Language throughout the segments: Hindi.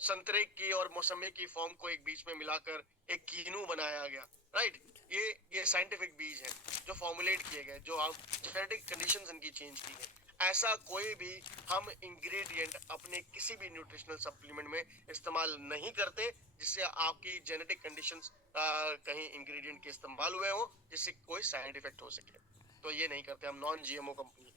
संतरे की और मौसमी की फॉर्म को एक बीज में मिलाकर एक कीनू बनाया गया, राइट। ये साइंटिफिक बीज है जो फॉर्मुलेट किए गए, जो आप जेनेटिक कंडीशंस इनकी चेंज की गई। ऐसा कोई भी हम इंग्रेडिएंट अपने किसी भी न्यूट्रिशनल सप्लीमेंट में इस्तेमाल नहीं करते जिससे आपकी जेनेटिक कंडीशंस कहीं इंग्रेडिएंट के इस्तेमाल हुए हो जिससे कोई साइड इफेक्ट हो सके। तो ये नहीं करते, हम non GMO company.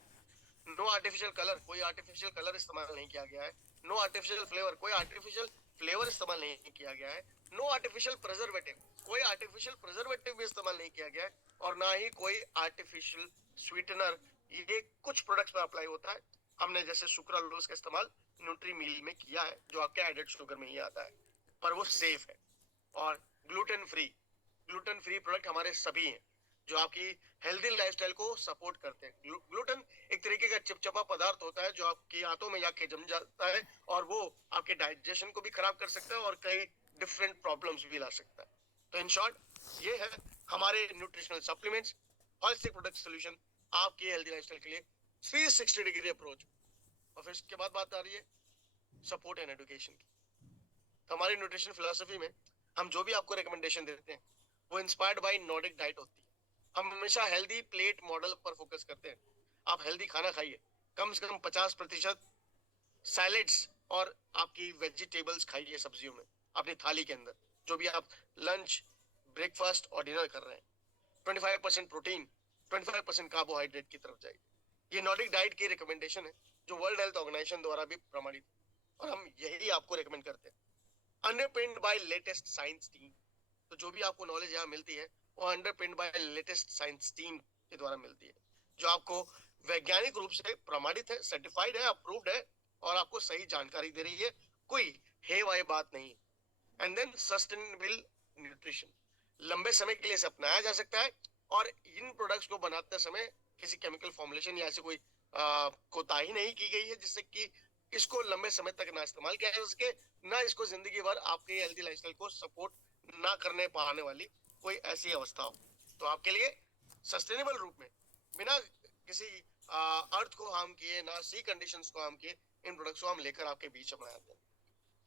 No artificial colour, कोई आर्टिफिशियल कलर इस्तेमाल नहीं किया गया है। नो आर्टिफिशियल फ्लेवर, कोई आर्टिफिशियल फ्लेवर इस्तेमाल नहीं किया गया है। नो आर्टिफिशियल प्रिजर्वेटिव, कोई आर्टिफिशियल प्रिजर्वेटिव भी इस्तेमाल नहीं किया गया है। और ना ही कोई आर्टिफिशियल स्वीटनर ये कुछ प्रोडक्ट्स में अप्लाई होता है। हमने जैसे सुक्रालोज का इस्तेमाल न्यूट्री मिल में किया है जो आपके एडेड शुगर में ही आता है, पर वो सेफ है। और ग्लूटेन फ्री प्रोडक्ट हमारे सभी हैं जो आपकी हेल्दी लाइफस्टाइल को सपोर्ट करते हैं। ग्लूटेन एक तरीके का चिपचिपा पदार्थ होता है जो आपकी आंतों में जाके जम जाता है और वो आपके डाइजेशन को भी खराब कर सकता है और कई डिफरेंट प्रॉब्लम्स भी ला सकता है। तो इन शॉर्ट ये है हमारे nutritional supplements holistic product solution आपकी हेल्दी लाइफस्टाइल के लिए 360 डिग्री अप्रोच। और फिर इसके बाद बात आ रही है सपोर्ट एंड एजुकेशन की। तो हमारी न्यूट्रिशन फिलोसफी में हम जो भी आपको रिकमेंडेशन देते हैं वो इंस्पायर्ड बाय नॉर्डिक डाइट होती है। हम हमेशा हेल्दी प्लेट मॉडल पर फोकस करते हैं। आप हेल्दी खाना खाइए, कम से कम 50% सैलेड्स और आपकी वेजिटेबल्स खाइए सब्जियों में अपनी थाली के अंदर। जो भी आप लंच, ब्रेकफास्ट और डिनर कर रहे हैं, 25% प्रोटीन, 25% कार्बोहाइड्रेट की तरफ जाइए। ये नॉर्डिक डाइट की रिकमेंडेशन है जो वर्ल्ड हेल्थ ऑर्गेनाइजेशन द्वारा भी प्रमाणित है और हम यही आपको रिकमेंड करते हैं, अंडरपिन्ड बाय लेटेस्ट साइंस टीम। तो जो भी आपको नॉलेज यहाँ मिलती है वो अंडरपिन्ड बाय लेटेस्ट साइंस टीम के द्वारा मिलती है जो आपको वैज्ञानिक रूप से प्रमाणित है, सर्टिफाइड है, अप्रूव्ड है और आपको सही जानकारी दे रही है। कोई हे वाई बात नहीं। एंड देन सस्टेनेबल न्यूट्रिशन, लंबे समय के लिए इसे अपनाया जा सकता है और इन प्रोडक्ट्स को बनाते समय किसी केमिकल फॉर्मुलेशन या ऐसी कोई कोताही नहीं की गई है जिससे कि इसको लंबे समय तक ना इस्तेमाल किया जा सके, ना इसको जिंदगी भर आपके हेल्दी लाइफस्टाइल को सपोर्ट ना करने पाने वाली कोई ऐसी अवस्था हो। तो आपके लिए सस्टेनेबल रूप में बिना किसी अर्थ को हार्म किए, ना सी कंडीशंस को हार्म किए, इन प्रोडक्ट्स को हम लेकर आपके बीच में आते हैं।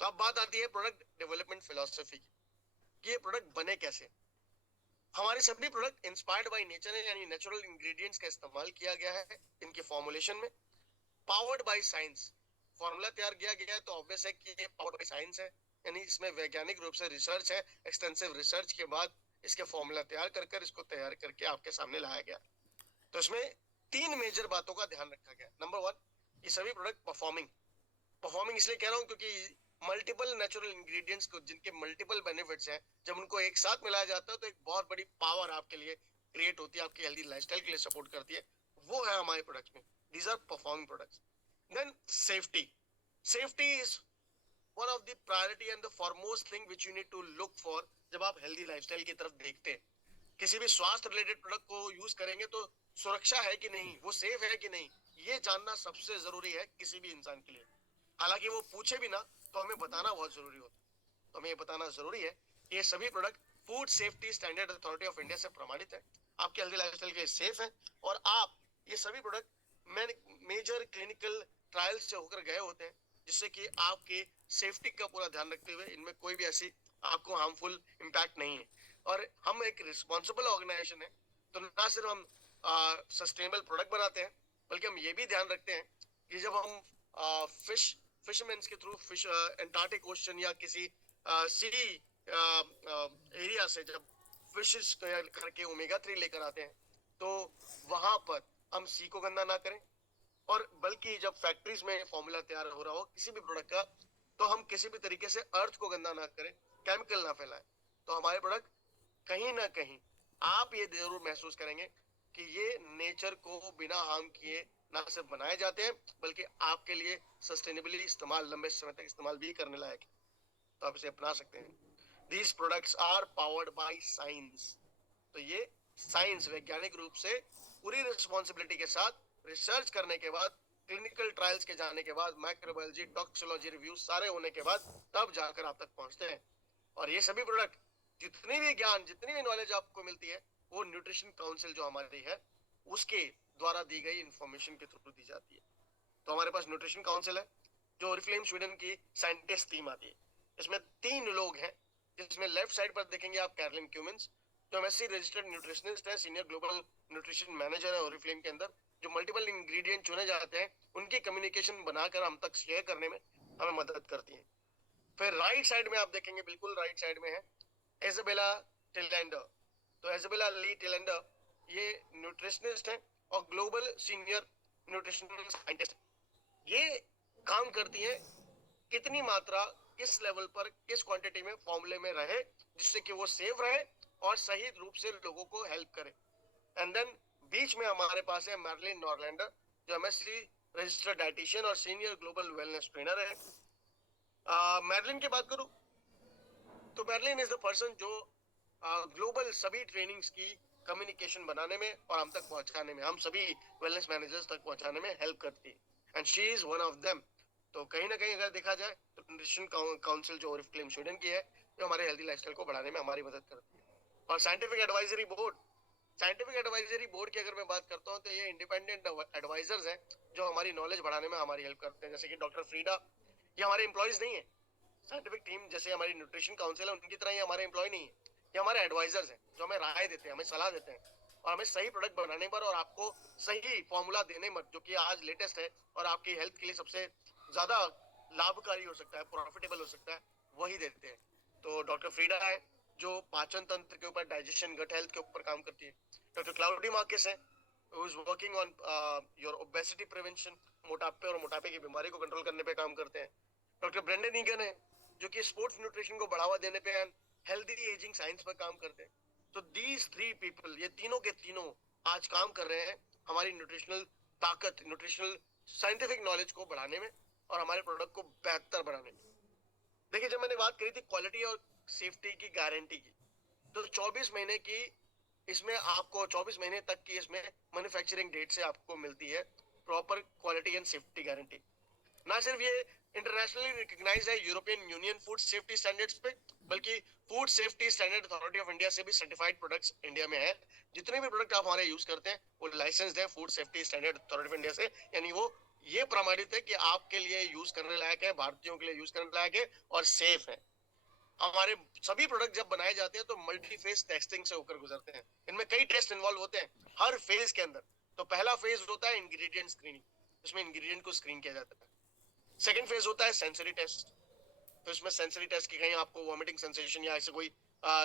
तो अब बात आती है प्रोडक्ट डेवलपमेंट फिलोसफी की कि ये प्रोडक्ट बने कैसे। हमारे सभी प्रोडक्ट इंस्पायर्ड बाय नेचर है, यानी नेचुरल इंग्रेडिएंट्स का इस्तेमाल किया गया है इनके फॉर्मुलेशन में। पावर्ड बाय साइंस, फॉर्मूला तैयार किया गया है तो ऑब्वियस है कि ये पावर्ड बाय साइंस है, यानी इसमें वैज्ञानिक रूप से रिसर्च है। एक्सटेंसिव रिसर्च के बाद इसके फॉर्मूला तैयार कर इसको तैयार करके आपके सामने लाया गया। तो इसमें तीन मेजर बातों का ध्यान रखा गया। नंबर वन, ये सभी प्रोडक्ट परफॉर्मिंग परफॉर्मिंग इसलिए कह रहा हूँ क्योंकि मल्टीपल नेचुरल इंग्रेडिएंट्स को जिनके मल्टीपल बेनिफिट्स हैं, जब उनको एक साथ मिलाया जाता है तो एक बहुत बड़ी पावर आपके लिए क्रिएट होती है, आपकी हेल्दी लाइफस्टाइल के लिए सपोर्ट करती है। वो है हमारे प्रोडक्ट्स में, these are performing products. Then safety, safety is one of the priority and the foremost thing which you need to look for जब आप हेल्दी लाइफस्टाइल की तरफ देखते हैं। किसी भी स्वास्थ्य रिलेटेड प्रोडक्ट को यूज करेंगे तो सुरक्षा है कि नहीं, वो सेफ है कि नहीं, ये जानना सबसे जरूरी है किसी भी इंसान के लिए। हालांकि वो पूछे भी ना तो हमें बताना बहुत जरूरी होता है। तो हमें ये बताना जरूरी है कि ये सभी product food safety standard authority of India से प्रमाणित है, आपके हेल्दी लाइफस्टाइल के सेफ है और आप ये सभी प्रोडक्ट मेजर क्लिनिकल ट्रायल्स से होकर गए होते हैं जिससे कि आपके सेफ्टी का पूरा ध्यान रखते हुए इनमें कोई भी ऐसी आपको हार्मफुल इम्पैक्ट नहीं है। और हम एक रिस्पॉन्सिबल ऑर्गेनाइजेशन है तो ना सिर्फ हम सस्टेनेबल प्रोडक्ट बनाते हैं बल्कि हम ये भी ध्यान रखते हैं कि जब हम फिशमैन के थ्रू फिश एंटार्क्टिक ओशन या किसी सी एरिया से जब फिशेस करके ओमेगा 3 लेकर आते हैं तो वहां पर हम सी को गंदा ना करें। और बल्कि जब फैक्ट्रीज में फॉर्मूला तैयार हो रहा हो किसी भी प्रोडक्ट का तो हम किसी भी तरीके से अर्थ को गंदा ना करें, केमिकल ना फैलाएं। तो हमारे प्रोडक्ट कहीं ना कहीं आप ये जरूर महसूस करेंगे कि ये नेचर को बिना हार्म किए ना सिर्फ बनाए जाते हैं बल्कि आपके लिए सस्टेनेबली इस्तेमाल, लंबे समय तक इस्तेमाल भी करने लायक है। तो आप इसे अपना सकते हैं। These products are powered by science. तो ये साइंस वैज्ञानिक रूप से पूरी रिस्पॉन्सिबिलिटी के साथ रिसर्च करने के बाद, क्लिनिकल ट्रायल्स के जाने के बाद, माइक्रोबायोलॉजी टॉक्सिकोलॉजी रिव्यू सारे होने के बाद तब जाकर आप तक पहुंचते हैं। और ये सभी प्रोडक्ट, जितनी भी ज्ञान, जितनी भी नॉलेज आपको मिलती है वो न्यूट्रिशन काउंसिल जो हमारी है उसके द्वारा दी गई इंफॉर्मेशन के थ्रू दी जाती है। तो हमारे पास न्यूट्रिशन काउंसिल है, जो ओरिफ्लेम स्वीडन की साइंटिस्ट टीम आती है। इसमें 3 लोग हैं, जिसमें लेफ्ट साइड पर देखेंगे आप कैरलिन क्यूमिंस, जो एमएससी रजिस्टर्ड न्यूट्रिशनिस्ट है, सीनियर ग्लोबल न्यूट्रिशन मैनेजर है ओरिफ्लेम के अंदर, जो मल्टीपल इंग्रेडिएंट चुने जाते हैं उनकी कम्युनिकेशन बनाकर हम तक शेयर करने में हमें मदद करती है। फिर राइट साइड में आप देखेंगे, बिल्कुल राइट साइड में है इजाबेला टिलेंडर। तो इजाबेला ली टिलेंडर ये न्यूट्रिशनिस्ट है और ग्लोबल सीनियर न्यूट्रिशनल साइंटिस्ट। ये काम करती है कितनी मात्रा, किस लेवल पर, किस क्वांटिटी में फॉर्मूले में रहे, जिससे कि वो सेफ रहे और सही रूप से लोगों को हेल्प करे। एंड देन बीच में हमारे पास है मैरलिन नॉरलैंडर, जो एमएससी रजिस्टर्ड डाइटिशियन और सीनियर ग्लोबल वेलनेस ट्रेनर है। मैरलिन की बात करूं तो मैरलिन इज द पर्सन जो ग्लोबल सभी ट्रेनिंग्स की कम्युनिकेशन बनाने में और हम तक पहुंचाने में, हम सभी वेलनेस मैनेजर्स तक पहुंचाने में हेल्प करती है, and she is one of them. तो कहीं ना कहीं अगर देखा जाए तो न्यूट्रिशन काउंसिल जो ओरिफ्लेम स्वीडन की है, जो हमारे हेल्दी लाइफस्टाइल को बढ़ाने में हमारी मदद करती है। और scientific advisory board, scientific advisory board की अगर मैं बात करता हूँ तो ये इंडिपेंडेंट एडवाइजर्स हैं जो हमारी नॉलेज बढ़ाने में हमारी हेल्प करते हैं। जैसे कि डॉक्टर फ्रीडा, ये हमारे एम्प्लॉयज नहीं है। साइंटिफिक टीम जैसे हमारी न्यूट्रिशन काउंसिल है, उनकी तरह ये हमारे एम्प्लॉय नहीं है, ये हमारे एडवाइजर्स हैं जो हमें राय देते हैं, हमें सलाह देते हैं और हमें सही प्रोडक्ट बनाने पर और आपको सही फॉर्मूला देने में, जो कि आज लेटेस्ट है और आपकी हेल्थ के लिए सबसे ज्यादा लाभकारी हो सकता है, प्रॉफिटेबल हो सकता है, वही देते हैं। तो डॉक्टर फ्रीडा है जो पाचन तंत्र के ऊपर, डाइजेशन, गट हेल्थ के ऊपर काम करती है। डॉक्टर क्लाउडी मार्केस है who is working on your obesity prevention, मोटापे और मोटापे की बीमारी को कंट्रोल करने पे काम करते हैं। डॉक्टर ब्रेंडन ईगन है जो कि स्पोर्ट्स न्यूट्रिशन को बढ़ावा देने पे एंड हेल्दी एजिंग साइंस पर काम करते हैं। तो दीज 3 पीपल, ये तीनों के तीनों आज काम कर रहे हैं हमारी न्यूट्रिशनल ताकत, न्यूट्रिशनल साइंटिफिक नॉलेज को बढ़ाने में और हमारे प्रोडक्ट को बेहतर बनाने में। देखिए, जब मैंने बात करी थी क्वालिटी और सेफ्टी की गारंटी की, तो 24 महीने की इसमें आपको 24 महीने तक की इसमें मैन्युफैक्चरिंग डेट से आपको मिलती है proper quality and safety guarantee. ना सिर्फ ये इंटरनेशनली रिकॉग्नाइज है European union food safety standards पे, बल्कि food safety standard authority of India से भी सर्टिफाइड प्रोडक्ट्स इंडिया में है। जितने भी प्रोडक्ट आप हमारे यूज करते हैं वो लाइसेंस्ड है food safety standard authority of India से, यानी वो ये प्रमाणित है कि आपके लिए यूज करने लायक है, भारतीयों के लिए यूज करने लायक है और सेफ है। हमारे सभी प्रोडक्ट जब बनाए जाते हैं तो मल्टी फेज टेस्टिंग से होकर गुजरते हैं। इनमें कई टेस्ट इन्वॉल्व होते हैं हर फेज के अंदर। तो पहला फेज होता है इंग्रेडिएंट स्क्रीनिंग, इसमें इंग्रेडिएंट को स्क्रीन किया जाता है। सेकंड फेज होता है सेंसरी टेस्ट, तो इसमें सेंसरी टेस्ट की कहीं आपको वॉमिटिंग सेंसेशन या ऐसे कोई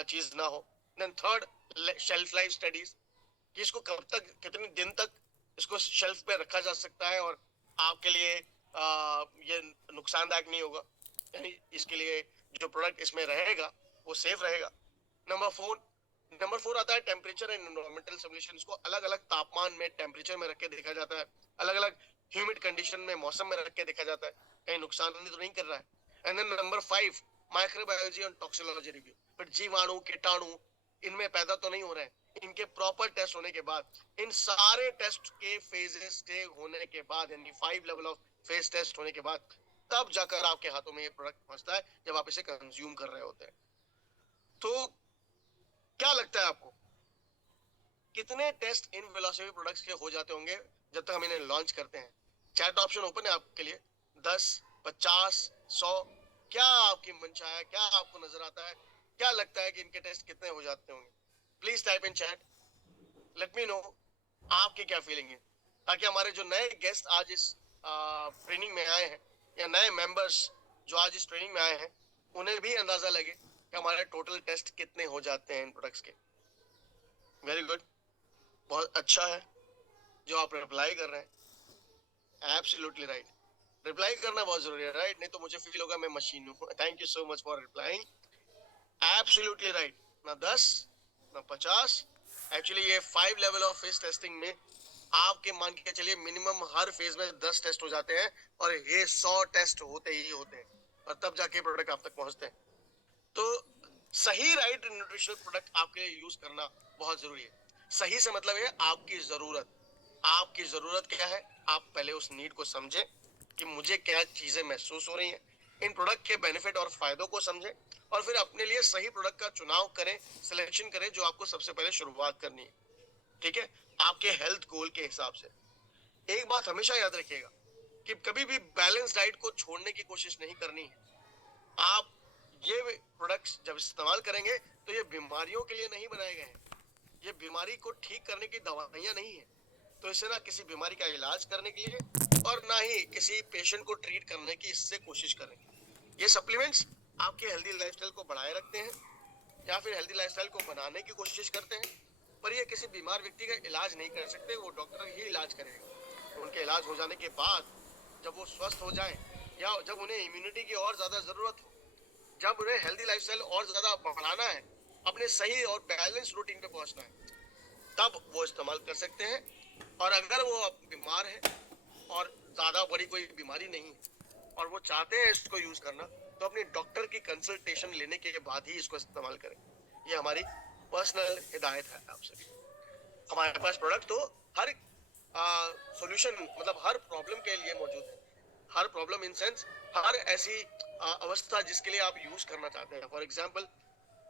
चीज ना हो। Then third shelf life studies, कि इसको कब तक, कितने दिन तक इसको शेल्फ पे रखा जा सकता है और आपके लिए ये नुकसानदायक नहीं होगा, यानी इसके लिए जो प्रोडक्ट इसमें रहेगा वो सेफ रहेगा। नंबर फोर आता है टेम्परेचर एंड एनवायरमेंटल सिमुलेशन। इसको अलग अलग तापमान में, टेम्परेचर में रख के देखा जाता है, अलग अलग ह्यूमिड कंडीशन में, मौसम में रख के देखा जाता है, कहीं नुकसान तो नहीं कर रहा है। एंड देन नंबर 5 माइक्रोबायोलॉजी और टॉक्सिकोलॉजी रिव्यू, फिर जीवाणु, कीटाणु इनमें पैदा तो नहीं हो रहे हैं। इनके प्रॉपर टेस्ट होने के बाद, इन सारे टेस्ट के फेजेस के होने के बाद, यानी 5 लेवल ऑफ फेज टेस्ट होने के बाद, तब जाकर आपके हाथों में ये प्रोडक्ट पहुंचता है जब आप इसे कंज्यूम कर रहे होते हैं। तो क्या लगता है आपको कितने टेस्ट इन वेलोसिटी प्रोडक्ट्स के हो जाते होंगे जब तक हम इन्हें लॉन्च करते हैं? चैट ऑप्शन ओपन है आपके लिए, 10, 50, 100, क्या आपकी मंशा है, क्या आपको नजर आता है, क्या लगता है कि इनके टेस्ट कितने हो जाते होंगे? Please type in chat, let me know आपकी क्या फीलिंग है, ताकि हमारे जो नए गेस्ट आज इस ट्रेनिंग में आए हैं या नए मेंबर्स जो आज इस ट्रेनिंग में आए हैं, उन्हें भी अंदाजा लगे कि हमारे टोटल टेस्ट कितने हो जाते हैं इन प्रोडक्ट्स के। वेरी गुड, बहुत अच्छा है जो आप रिप्लाई कर रहे हैं। एब्सोल्युटली राइट, रिप्लाई करना बहुत जरूरी है, राइट? नहीं तो मुझे फील होगा मैं मशीन हूँ। Thank you so much for replying, absolutely right. ना 10 ना 50, एक्चुअली ये 5 लेवल ऑफ फेस टेस्टिंग में आपके मान के चलिए मिनिमम हर फेज में 10 टेस्ट हो जाते हैं और ये 100 टेस्ट होते ही होते हैं और तब जाके प्रोडक्ट आप तक पहुंचते हैं। तो सही राइट न्यूट्रिशनल प्रोडक्ट आपके लिए यूज करना बहुत जरूरी है। सही से मतलब है आपकी जरूरत, आपकी जरूरत क्या है, आप पहले उस नीड को समझें कि मुझे क्या चीजें महसूस हो रही हैं, इन प्रोडक्ट के बेनिफिट और फायदों को समझें और फिर अपने लिए सही प्रोडक्ट का चुनाव करें, सिलेक्शन करें जो आपको सबसे पहले शुरुआत करनी है। ठीक है, आपके हेल्थ गोल के हिसाब से। एक बात हमेशा याद रखिएगा, कि कभी भी बैलेंस डाइट को छोड़ने की कोशिश नहीं करनी है। आप ये प्रोडक्ट्स जब इस्तेमाल करेंगे तो ये बीमारियों के लिए नहीं बनाए गए हैं, ये बीमारी को ठीक करने की दवाइयाँ नहीं है। तो इसे ना किसी बीमारी का इलाज करने के लिए और ना ही किसी पेशेंट को ट्रीट करने की इससे कोशिश करें। ये सप्लीमेंट्स आपके हेल्दी लाइफस्टाइल को बढ़ाए रखते हैं या फिर हेल्दी लाइफस्टाइल को बनाने की कोशिश करते हैं, पर ये किसी बीमार व्यक्ति का इलाज नहीं कर सकते, वो डॉक्टर ही इलाज करेगा। उनके इलाज हो जाने के बाद जब वो स्वस्थ हो जाए या जब उन्हें इम्यूनिटी की और ज्यादा जरूरत हो, जब उन्हें हेल्दी लाइफस्टाइल और ज्यादा बढ़ाना है, अपने सही और बैलेंस रूटीन पे पहुंचना है, तब वो इस्तेमाल कर सकते हैं। और अगर वो बीमार है और ज्यादा बड़ी कोई बीमारी नहीं है और वो चाहते हैं इसको यूज करना, तो अपने डॉक्टर की कंसल्टेशन लेने के बाद ही इसको इस्तेमाल करें। ये हमारी पर्सनल हिदायत है आप सभी। हमारे पास प्रोडक्ट तो हर सॉल्यूशन मतलब हर प्रॉब्लम के लिए मौजूद है। हर प्रॉब्लम इन सेंस हर ऐसी अवस्था जिसके लिए आप यूज करना चाहते हैं। फॉर एग्जांपल,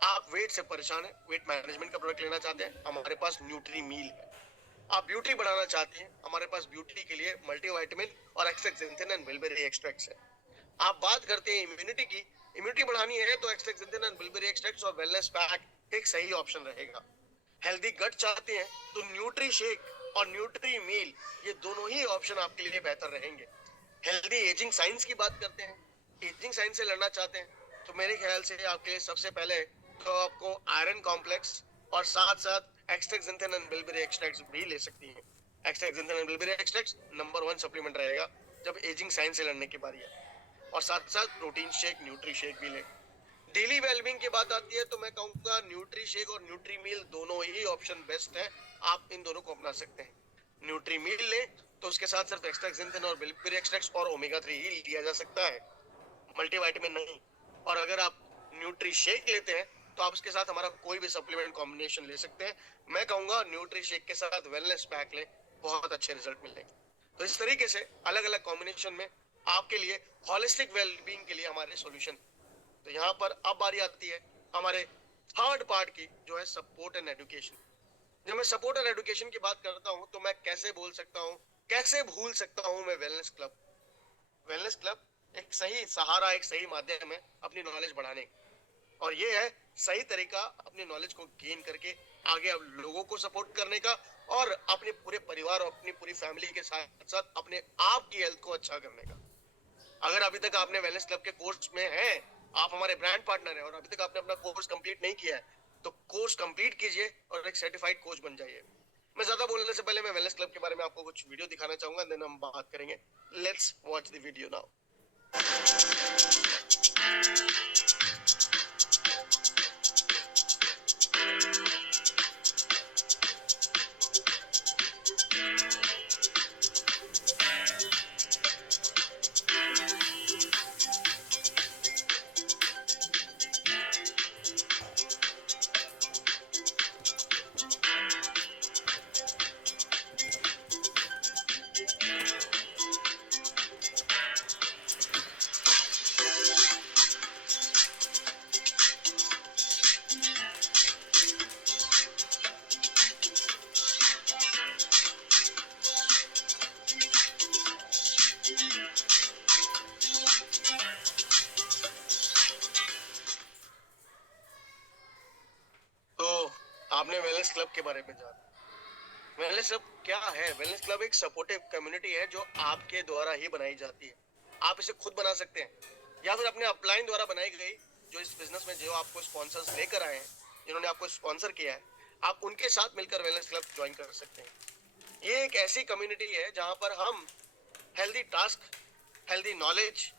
आप वेट से परेशान है, वेट मैनेजमेंट का प्रोडक्ट लेना चाहते हैं, हमारे पास न्यूट्री मील है। आप ब्यूटी बढ़ाना चाहते हैं, हमारे पास ब्यूटी के लिए मल्टीविटामिन और एक्सट्रेक्जेंथिन एंड बिलबेरी एक्सट्रैक्ट्स है। आप बात करते हैं इम्यूनिटी की, इम्यूनिटी बढ़ानी है तो एक्सट्रेक्जेंथिन एंड बिलबेरी एक्सट्रैक्ट्स और वेलनेस पैक एक सही ऑप्शन रहेगा। हेल्दी गट चाहते हैं तो न्यूट्री शेक और न्यूट्री मील ये दोनों ही ऑप्शन आपके लिए बेहतर रहेंगे। हेल्दी एजिंग साइंस की बात करते हैं, एजिंग साइंस से लड़ना चाहते हैं तो मेरे ख्याल से आपके लिए सबसे पहले तो आपको आयरन कॉम्प्लेक्स और साथ साथ एक्सट्रेक्जेंथिन एंड बिलबेरी एक्सट्रैक्ट्स भी ले सकती हैं। Astaxanthin and bilberry extracts number 1 supplement रहेगा जब एजिंग साइंस से लड़ने की बारी है। और साथ साथ प्रोटीन शेक, न्यूट्री शेक भी लें। डेली वेलबींग की बात आती है तो मैं कहूंगा न्यूट्री शेक और न्यूट्री मील दोनों ही ऑप्शन बेस्ट है, आप इन दोनों को अपना सकते हैं। न्यूट्री मील ले तो उसके साथ सिर्फ एक्सट्रेक्जेंथिन और बिलबेरी एक्सट्रैक्ट्स और ओमेगा 3 ही लिया जा सकता है, मल्टीविटामिन नहीं। और अगर आप न्यूट्री शेक लेते हैं तो आप उसके साथ हमारा कोई भी सप्लीमेंट कॉम्बिनेशन ले सकते हैं। मैं कहूंगा न्यूट्री शेक के साथ वेलनेस पैक ले, बहुत अच्छे रिजल्ट मिलेंगे। तो इस तरीके से अलग अलग कॉम्बिनेशन में आपके लिए होलिस्टिक वेलबींग के लिए हमारे सॉल्यूशन। तो यहाँ पर अब बारी आती है हमारे थर्ड पार्ट की, जो है सपोर्ट एंड एजुकेशन। जब मैं सपोर्ट एंड एजुकेशन की बात करता हूँ तो मैं कैसे बोल सकता हूँ, कैसे भूल सकता हूँ मैं वेलनेस क्लब। वेलनेस क्लब एक सही सहारा, एक सही माध्यम है अपनी नॉलेज बढ़ाने का, और ये है सही तरीका अपनी नॉलेज को गेन करके आगे अब लोगों को सपोर्ट करने का और अपने पूरे परिवार और अपनी पूरी फैमिली के साथ साथ अपने आप की हेल्थ को अच्छा करने का। अगर अभी तक आपने वेलनेस क्लब के कोर्स में हैं, आप हमारे ब्रांड पार्टनर हैं और अभी तक आपने अपना कोर्स कंप्लीट नहीं किया है, तो कोर्स कंप्लीट कीजिए और एक सर्टिफाइड कोच बन जाइए। मैं ज्यादा बोलने से पहले मैं वेलनेस क्लब के बारे में आपको कुछ वीडियो दिखाना चाहूंगा, देन हम बात करेंगे। Let's watch the video now. आपने वेलनेस क्लब के बारे में जाना। वेलनेस क्लब क्या है? वेलनेस क्लब एक सपोर्टिव कम्युनिटी है जो आपके द्वारा ही बनाई जाती है। आप इसे खुद बना सकते हैं या फिर अपने अपलाइन द्वारा बनाई गई, जो इस बिजनेस में जो आपको स्पॉन्सर्स लेकर आए हैं, जिन्होंने आपको स्पॉन्सर किया है, आप उनके साथ मिलकर वेलनेस क्लब ज्वाइन कर सकते हैं। ये एक ऐसी कम्युनिटी है जहां पर हम हेल्दी टास्क, हेल्दी नॉलेज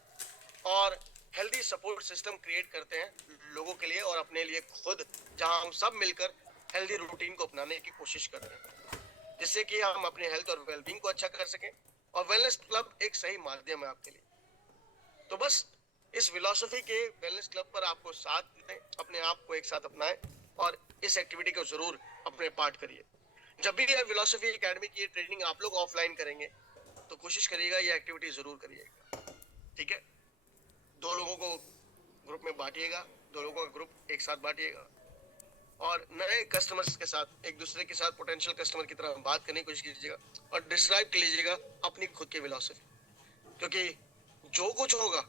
और हेल्दी सपोर्ट सिस्टम क्रिएट करते हैं लोगों के लिए और अपने लिए खुद, जहां हम सब मिलकर हेल्दी रूटीन को अपनाने की कोशिश कर रहे हैं, जिससे कि हम अपने हेल्थ और वेलबींग को अच्छा कर सकें। और वेलनेस क्लब एक सही माध्यम है आपके लिए। तो बस इस फिलॉसफी के वेलनेस क्लब पर आपको साथ दें, अपने आप को एक साथ अपनाएं और इस एक्टिविटी को जरूर अपने पार्ट करिए। जब भी ये फिलॉसफी एकेडमी की ट्रेनिंग आप लोग ऑफलाइन करेंगे तो कोशिश करिएगा ये एक्टिविटी जरूर करिएगा, ठीक है? 2 लोगों को ग्रुप में बांटिएगा, 2 लोगों का ग्रुप एक साथ बांटिएगा और नए कस्टमर्स के साथ, एक दूसरे के साथ पोटेंशियल कस्टमर की तरह बात करने की कोशिश कीजिएगा और डिस्क्राइब कर लीजिएगा अपनी खुद की फिलॉसफी। क्योंकि जो कुछ होगा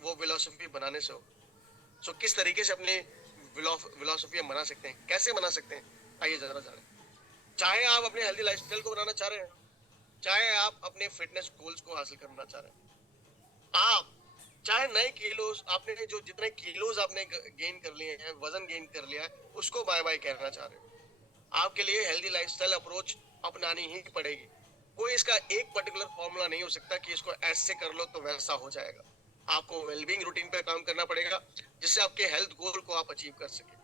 वो फिलॉसफी बनाने से होगा। सो किस तरीके से अपनी फिलॉसफी हम बना सकते हैं, कैसे बना सकते हैं, आइए जरा जाने। चाहे आप अपने हेल्दी लाइफस्टाइल को बनाना चाह रहे हैं, चाहे आप अपने फिटनेस गोल्स को हासिल करना चाह रहे हैं, आप चाहे नए किलोस आपने जो जितने किलोस आपने गेन कर लिए हैं, वजन गेन कर लिया है, उसको बाय बाय कहना चाह रहे हो, आपके लिए हेल्दी लाइफस्टाइल अप्रोच अपनानी ही पड़ेगी। कोई इसका एक पर्टिकुलर फॉर्मूला नहीं हो सकता कि इसको ऐसे कर लो तो वैसा हो जाएगा। आपको वेलबींग रूटीन पे काम करना पड़ेगा, जिससे आपके हेल्थ गोल को आप अचीव कर सके।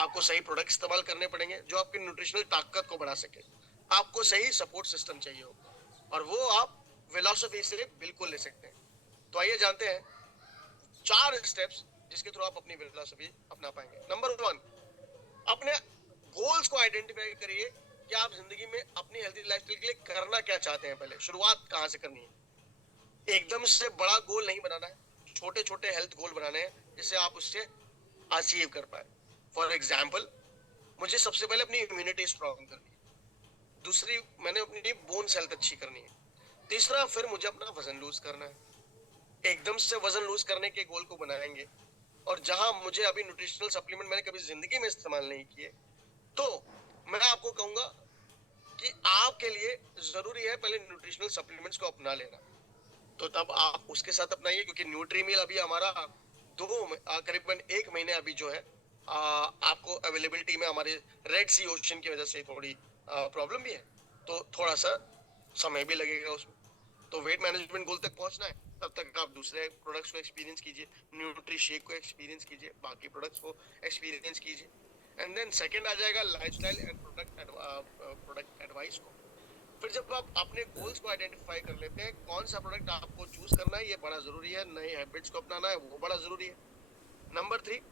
आपको सही प्रोडक्ट इस्तेमाल करने पड़ेंगे जो आपकी न्यूट्रिशनल ताकत को बढ़ा सके। आपको सही सपोर्ट सिस्टम चाहिए होगा, और वो आप फिलॉसफी से बिल्कुल ले सकते हैं। तो आइए जानते हैं 4 स्टेप्स जिसके थ्रू आप अपनी फिलॉसफी अपना पाएंगे। नंबर 1, अपने गोल्स को आइडेंटिफाई करिए कि आप जिंदगी में अपनी हेल्थी लाइफस्टाइल के लिए करना क्या चाहते हैं। पहले शुरुआत कहां से करनी है। एकदम से बड़ा गोल नहीं बनाना है, छोटे छोटे हेल्थ गोल बनाने हैं जिससे आप उससे अचीव कर पाए। फॉर एग्जाम्पल, मुझे सबसे पहले अपनी इम्यूनिटी स्ट्रॉन्ग करनी है। दूसरी, मैंने अपनी बोन हेल्थ अच्छी करनी है। तीसरा, फिर मुझे अपना वजन लूज करना है। एकदम से वजन लूज करने के गोल को बनाएंगे, और जहां मुझे अभी न्यूट्रिशनल सप्लीमेंट मैंने कभी जिंदगी में इस्तेमाल नहीं किए, तो मैं आपको कहूंगा कि आपके लिए जरूरी है पहले न्यूट्रिशनल सप्लीमेंट्स को अपना लेना। तो तब आप उसके साथ अपनाइए, क्योंकि न्यूट्री मील अभी हमारा करीबन 1 महीने अभी जो है आपको अवेलेबिलिटी में हमारे रेड सी ओशन की वजह से थोड़ी प्रॉब्लम भी है, तो थोड़ा सा समय भी लगेगा उसमें। तो वेट मैनेजमेंट गोल तक पहुंचना है, तब तक आप दूसरे प्रोडक्ट्स को एक्सपीरियंस कीजिए, न्यूट्री शेक को एक्सपीरियंस कीजिए, बाकी प्रोडक्ट्स को एक्सपीरियंस कीजिए। एंड देन सेकंड आ जाएगा लाइफस्टाइल एंड प्रोडक्ट एडवाइस को। फिर जब आप अपने गोल्स को आइडेंटिफाई कर लेते हैं, कौन सा प्रोडक्ट आपको चूज करना है ये बड़ा जरूरी है, नए हैबिट्स को अपनाना है वो बड़ा जरूरी है। नंबर 3,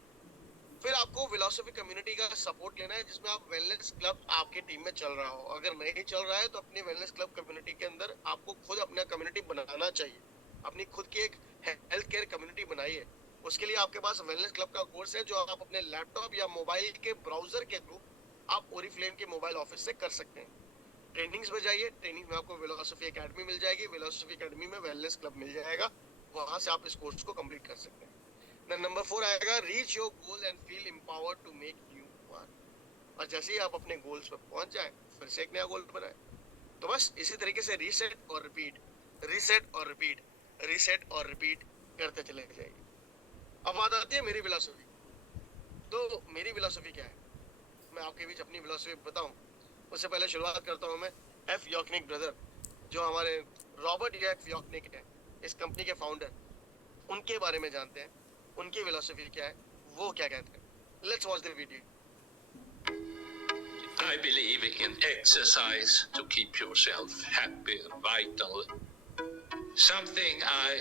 फिर आपको फिलॉसफी कम्युनिटी का सपोर्ट लेना है, जिसमें आप वेलनेस क्लब आपके टीम में चल रहा हो। अगर नहीं चल रहा है तो अपनी वेलनेस क्लब कम्युनिटी के अंदर आपको खुद अपना कम्युनिटी बनाना चाहिए। अपनी खुद की एक हेल्थ केयर कम्युनिटी बनाइए। उसके लिए आपके पास वेलनेस क्लब का कोर्स है जो आप अपने लैपटॉप या मोबाइल के ब्राउजर के थ्रू आप ओरिफ्लेम के मोबाइल ऑफिस से कर सकते हैं। ट्रेनिंग्स में जाइए, ट्रेनिंग में आपको फिलॉसफी एकेडमी मिल जाएगी, फिलॉसफी एकेडमी में वेलनेस क्लब मिल जाएगा, वहां से आप इस कोर्स को कंप्लीट कर सकते हैं। नंबर 4 आएगा, reach your goal and feel empowered to make new one. और जैसे ही आप अपने गोल्स पर पहुंच जाए, फिर से एक नया गोल बनाए। तो बस इसी तरीके से रीसेट और रिपीट, रीसेट और रिपीट, रीसेट और रिपीट करते चले जाइए। अब बात आती है मेरी फिलॉसफी। तो मेरी फिलॉसफी क्या है, मैं आपके बीच अपनी फिलॉसफी बताऊं उससे पहले शुरुआत करता हूं मैं एफ यॉर्कनिक ब्रदर, जो हमारे रॉबर्ट एफ यॉर्कनिक है, इस कंपनी के फाउंडर, उनके बारे में जानते हैं, उनकी फिलॉसफी क्या है, वो क्या कहते हैं। Let's watch the video. I believe in exercise to keep yourself happy and vital. Something I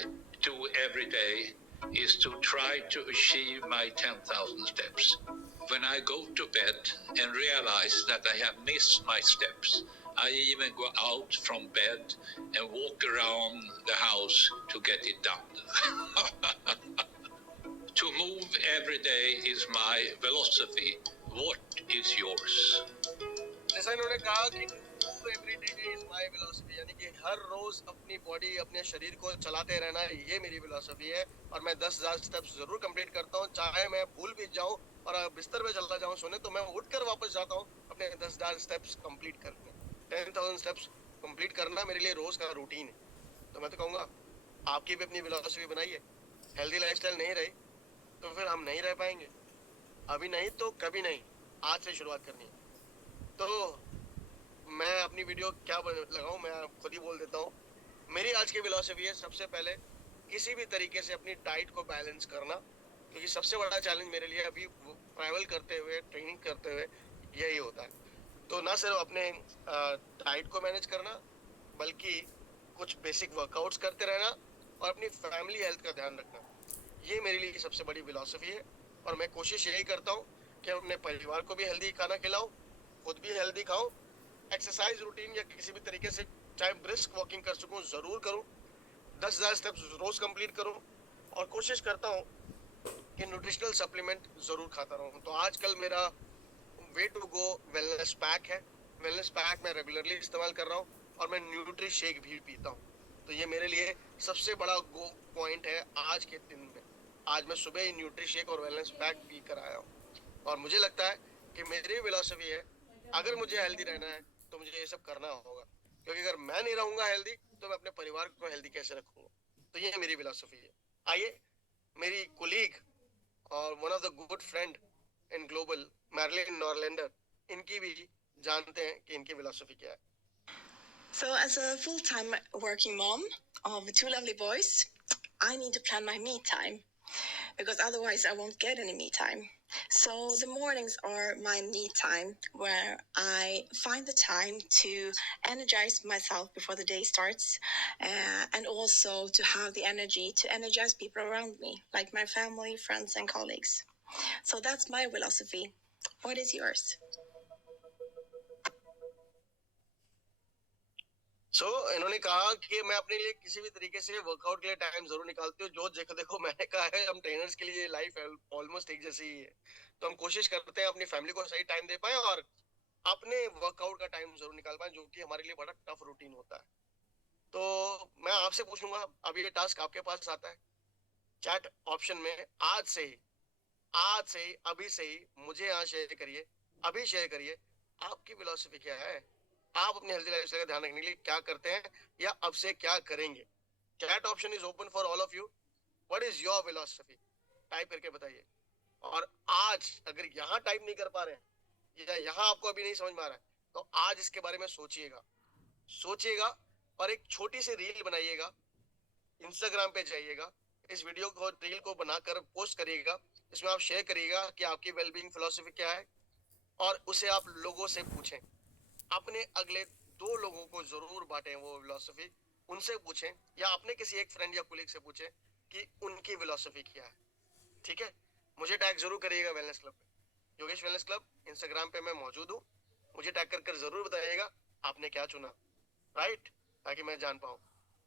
do every day is to try to achieve my 10,000 steps. When I go to bed and realize that I have missed my steps, I even go out from bed and walk around the house to get it done. To move every day is my philosophy. What is yours? जैसा इन्होंने कहा कि move every day is my philosophy, यानी कि हर रोज अपनी बॉडी, अपने शरीर को चलाते रहना, ये मेरी फिलॉसफी है। और मैं 10,000 स्टेप्स जरूर कंप्लीट करता हूँ, चाहे मैं भूल भी जाऊँ और बिस्तर पे चला जाऊँ सोने, तो मैं उठकर वापस जाता हूँ अपने 10,000 स्टेप्स कंप्लीट करने। 10,000 स्टेप्स कंप्लीट करना मेरे लिए रोज का रूटीन है। तो मैं तो कहूँगा आपकी भी अपनी फिलॉसफी बनाइए। हेल्दी लाइफस्टाइल नहीं रही तो फिर हम नहीं रह पाएंगे, अभी नहीं तो कभी नहीं, आज से शुरुआत करनी है। तो मैं अपनी वीडियो क्या लगाऊं, मैं खुद ही बोल देता हूँ। मेरी आज की फिलॉसफी है, सबसे पहले किसी भी तरीके से अपनी डाइट को बैलेंस करना, क्योंकि सबसे बड़ा चैलेंज मेरे लिए अभी ट्रैवल करते हुए, ट्रेनिंग करते हुए यही होता है। तो ना सिर्फ अपने डाइट को मैनेज करना, बल्कि कुछ बेसिक वर्कआउट्स करते रहना और अपनी फैमिली हेल्थ का ध्यान रखना, ये मेरे लिए सबसे बड़ी फिलॉसफी है। और मैं कोशिश यही करता हूँ कि अपने परिवार को भी हेल्दी खाना खिलाऊं, खुद भी हेल्दी खाऊं, एक्सरसाइज रूटीन या किसी भी तरीके से चाहे ब्रिस्क वॉकिंग कर सकूं जरूर करूं, 10,000 स्टेप्स रोज कंप्लीट करूं, और कोशिश करता हूं कि न्यूट्रिशनल सप्लीमेंट जरूर खाता रहूं। तो आजकल मेरा way to go wellness pack है। वेलनेस पैक मैं रेगुलरली इस्तेमाल कर रहा हूं, और मैं न्यूट्री शेक भी पीता हूं। तो ये मेरे लिए सबसे बड़ा गो पॉइंट है आज के दिन में। आज मैं सुबह ही न्यूट्रीशेक और वेलनेस पैक पी कर आया हूँ और मुझे लगता है कि मेरी फिलॉसफी है, अगर मुझे हेल्दी रहना है तो मुझे ये सब करना होगा, क्योंकि अगर मैं नहीं रहूंगा हेल्दी तो मैं अपने परिवार को हेल्दी कैसे रखूंगा। तो ये मेरी फिलॉसफी है। आइए मेरी कुलीग और one of the good friend in Global, Marilyn Norlander, इनकी भी जानते हैं कि इनकी फिलॉसफी क्या है। So, as a full-time working mom of two lovely boys, I need to plan my me time because otherwise I won't get any me time. So the mornings are my me time where I find the time to energize myself before the day starts, and also to have the energy to energize people around me, like my family, friends, and colleagues. So that's my philosophy. What is yours? इन्होंने कहा कि मैं अपने लिए किसी भी तरीके से वर्कआउट के लिए टाइम जरूर निकालती हूँ। जो देखो मैंने कहा है, हम ट्रेनर्स के लिए लाइफ ऑलमोस्ट एक जैसी ही है, तो हम कोशिश करते हैं अपनी फैमिली को सही टाइम दे पाए और अपने वर्कआउट का टाइम जरूर निकाल पाए, जो कि हमारे लिए बड़ा टफ रूटीन होता है। तो मैं आपसे पूछूंगा, अब ये टास्क आपके पास आता है, चैट ऑप्शन में आज से ही अभी से ही मुझे यहाँ शेयर करिए, अभी शेयर करिए आपकी फिलॉसफी क्या है, आप अपनी हेल्दी लाइफस्टाइल का ध्यान रखने के लिए क्या करते हैं या अब से क्या करेंगे। Chat option is open for all of you. What is your philosophy, type करके बताइए। और आज अगर यहाँ टाइप नहीं कर पा रहे हैं या यहाँ आपको अभी नहीं समझ में आ रहा है, तो आज इसके बारे में सोचिएगा और एक छोटी सी रील बनाइएगा, इंस्टाग्राम पे जाइएगा, इस वीडियो को रील को बनाकर पोस्ट करिएगा, इसमें आप शेयर करिएगा कि आपकी वेलबींग फिलॉसफी क्या है और उसे आप लोगों से पूछें। अपने अगले 2 लोगों को जरूर बांटें वो फिलॉसफी, उनसे पूछें या अपने किसी एक फ्रेंड या कोलीग से पूछें कि उनकी फिलॉसफी क्या है। ठीक है, मुझे टैग जरूर करिएगा वेलनेस क्लब पे, योगेश वेलनेस क्लब इंस्टाग्राम पे मैं मौजूद हूँ। मुझे टैग कर जरूर बताइएगा आपने क्या चुना, राइट, ताकि मैं जान पाऊँ।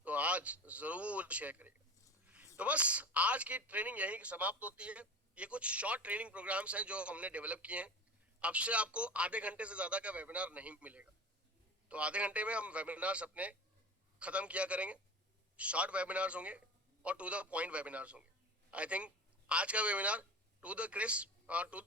तो आज जरूर शेयर करिएगा। तो बस आज की ट्रेनिंग यही समाप्त होती है। ये कुछ शॉर्ट ट्रेनिंग प्रोग्राम्स हैं जो हमने डेवलप किए हैं। अब से आपको आधे घंटे से ज्यादा का वेबिनार नहीं मिलेगा, तो आधे घंटे में हम वेबिनार्स अपने खत्म किया करेंगे। शॉर्ट वेबिनार्स होंगे और टू द पॉइंट वेबिनार्स होंगे। आई थिंक आज का वेबिनार टू द क्रिस्प और टू